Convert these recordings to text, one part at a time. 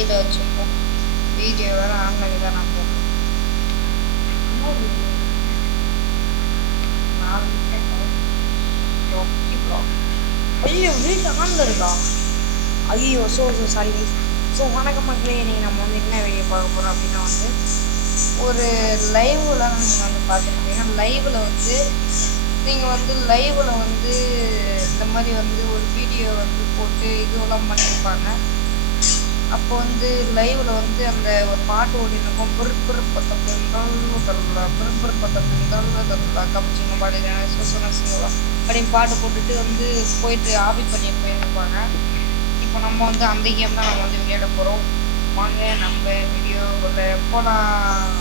கீழே வச்சுப்போம். வீடியோ வேறு ஆன்லைன் தான் நம்ம ஐயோ வீட்டில் ஆன்ல இருக்கா? ஐயோ சாரி. ஸோ வணக்கம் மக்களே, நீங்கள் நம்ம வந்து என்ன வீடியோ பார்க்க போகிறோம் அப்படின்னா வந்து ஒரு லைவில் நீங்கள் வந்து பார்த்துருப்பீங்க. நீங்கள் வந்து லைவில் வந்து இந்த மாதிரி வந்து ஒரு வீடியோ வந்து போட்டு இதுவெல்லாம் பண்ணியிருப்பாங்க. அப்போ வந்து லைவில் வந்து அந்த ஒரு பாட்டு ஓடிருக்கும், பொறுப்பொரு பத்தப்பிருந்தால் கப்பிச்சிங்க பாடுறேன் சுசனசிங்கலாம் அப்படின்னு பாட்டு போட்டுட்டு வந்து போயிட்டு ஆபி பண்ணிட்டு போயிருப்பாங்க. இப்போ நம்ம வந்து அந்த கேம் தான் நம்ம வந்து விளையாட போகிறோம். வாங்க நம்ம வீடியோவில் போகலாம்.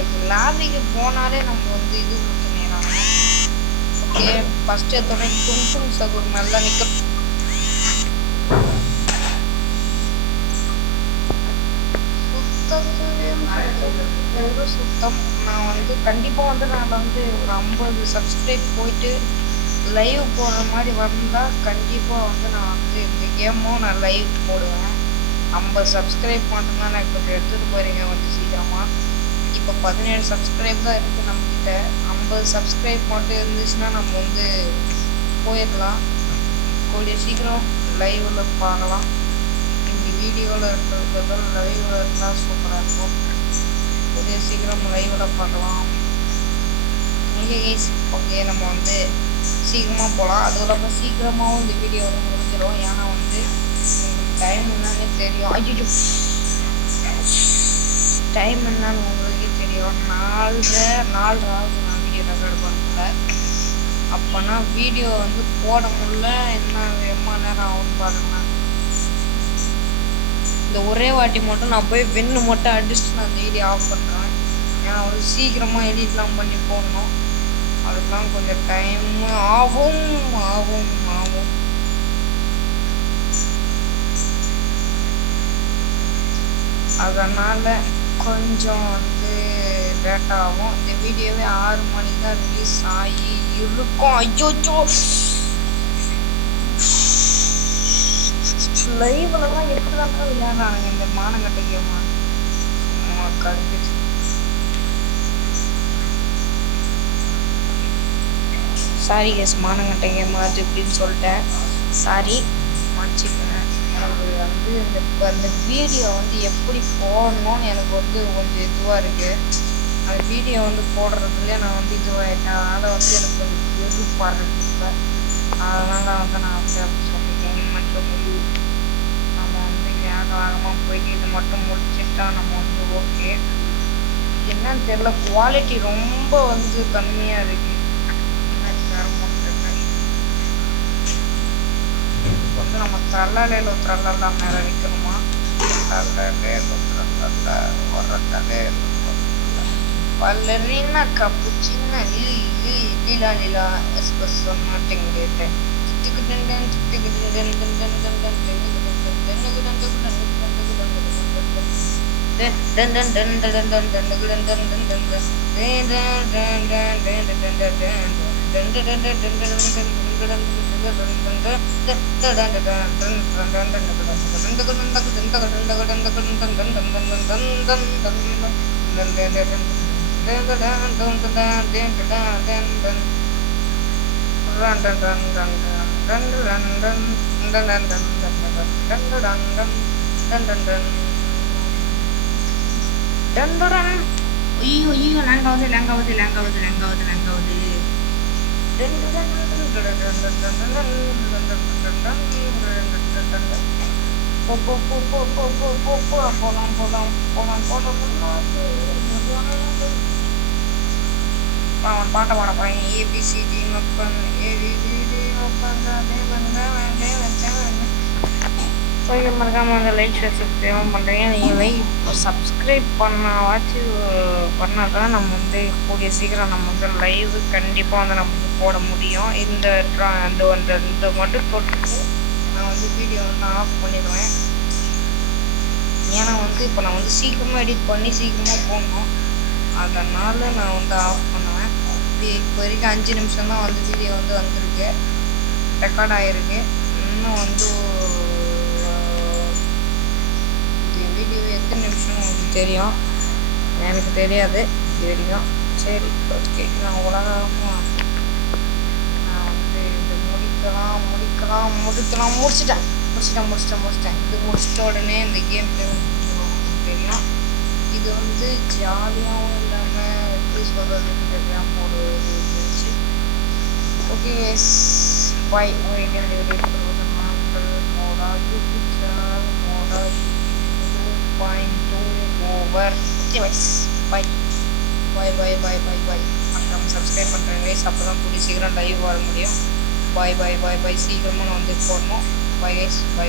இது லாபிக்கு போனாலே நம்ம வந்து இது கொடுத்துனேன். ஓகே, ஃபஸ்ட்டு எடுத்தோடனே டும் சகுர் நல்லா நிற்கும். சுத்தம் நான் வந்து கண்டிப்பாக வந்து நான் வந்து ஒரு 50 சப்ஸ்கிரைப் போயிட்டு லைவ் போடுற மாதிரி வந்தால் கண்டிப்பாக வந்து நான் வந்து இந்த கேமும் நான் லைவ் போடுவேன். 50 சப்ஸ்கிரைப் மட்டும்தான் நான் கொஞ்சம் எடுத்துகிட்டு போயிருங்க கொஞ்சம் சீக்கிரமாக. இப்போ 17 சப்ஸ்கிரைப் தான் இருக்குது நம்மக்கிட்ட. 50 சப்ஸ்கிரைப் மட்டும் இருந்துச்சுன்னா நம்ம வந்து போயிடலாம். கூடிய சீக்கிரம் லைவில் பார்க்கலாம். இந்த வீடியோவில் இருக்கிறது லைவில் இருந்தால் சூப்பராக இருக்கும். கூடிய சீக்கிரம் லைவில் பார்க்கலாம். ஓகே, நம்ம வந்து சீக்கிரமாக போகலாம். அதுவும் இல்லாமல் சீக்கிரமாகவும் இந்த வீடியோ வந்து முடிஞ்சிடும். ஏன்னா வந்து உங்களுக்கு டைம் என்னன்னு தெரியும். ஐயோ டைம் என்னன்னு உங்களுக்கே தெரியும். 4:30 நான் வீடியோ ரெக்கார்ட் பண்ணல. அப்போனா வீடியோ வந்து போட முடியல. என்ன எம்மா நேரம் ஆகும் பாருங்க. இந்த ஒரே வாட்டி மட்டும் நான் போய் வெண்ணு மட்டும் அடிச்சுட்டு நான் அந்த வீடியோ ஆஃப் பண்ணுறேன். ஏன்னா வந்து சீக்கிரமாக எடிட்லாம் பண்ணி போடணும். அதுக்கெலாம் கொஞ்சம் டைம் ஆகும். அதனால் கொஞ்சம் வந்து லேட் ஆகும். இந்த வீடியோவே 6 மணிக்கு தான் ரிலீஸ் ஆகி இருக்கும். ஐயோச்சோ லைவ்லலாம் எப்படி தான் விளையாடுறாங்க இந்த மானங்கட்ட கேமா கருப்பிச்சு. சாரி கேஸ், மானங்கட்ட கேம் அது இப்படின்னு சொல்லிட்டேன். சாரி, மன்னிச்சுக்கிறேன். எனக்கு வந்து அந்த வீடியோ வந்து எப்படி போடணும்னு எனக்கு வந்து கொஞ்சம் இதுவாக இருக்குது. அந்த வீடியோ வந்து போடுறதுலேயே நான் வந்து இதுவாகிட்டேன். அதனால் வந்து எனக்கு கொஞ்சம் வெறுப்பாக இருக்குது. அதனால் வந்து நான் வந்து அப்படி சொல்லிட்டேன். மற்றபடி நம்ம வந்து வேகமாக போயிட்டு இது மட்டும் முடிச்சுட்டா நம்ம வந்து ஓகே. என்னன்னு தெரியல, குவாலிட்டி ரொம்ப வந்து கம்மியாக இருக்குது. வந்து நம்ம த்ரல்லா மேலே வைக்கணுமா? Ballerina cappuccina lila espresso martingale. பாட்ட பாட போறேன். ABCD மறக்காம அந்த லைக் சப்ஸ்கிரைப் பண்ணுறீங்க. நீங்கள் லைக் சப்ஸ்கிரைப் பண்ணால் தான் நம்ம வந்து கூடிய சீக்கிரம் நம்ம வந்து லைவ் கண்டிப்பாக வந்து நம்ம வந்து போட முடியும். இந்த மட்டும் போட்டுட்டு நான் வந்து வீடியோ வந்து ஆஃப் பண்ணிடுவேன். ஏன்னா வந்து இப்போ நான் வந்து சீக்கிரமாக எடிட் பண்ணி சீக்கிரமாக போடணும். அதனால் நான் வந்து ஆஃப் பண்ணுவேன். இப்போ வரைக்கும் 5 நிமிஷம் தான் வந்து வீடியோ வந்து வந்திருக்கு, ரெக்கார்ட் ஆகிருக்கு. இன்னும் வந்து தெரியும், எனக்கு தெரியாது இது வரைக்கும். சரி ஓகே, நான் உலகமாக நான் வந்து இது முடிச்சிட்டேன். இது முடிச்சிட்ட உடனே இந்த கேம் தெரியும். இது வந்து ஜாலியாகவும் இல்லாமல் எப்படி சொல்கிறதுன்னு தெரியாமல் ஒரு இருந்துச்சு. ஓகே எஸ் பை உங்களுக்கு இந்த video over. Okay guys bye மறக்காம சப்ஸ்கிரைப் பண்ணுறேன் கைஸ், அப்போ தான் கூடிய சீக்கிரம் லைவ் வர முடியும். பாய் சீக்கிரமாக நான் வந்து போடணும். Bye guys, by.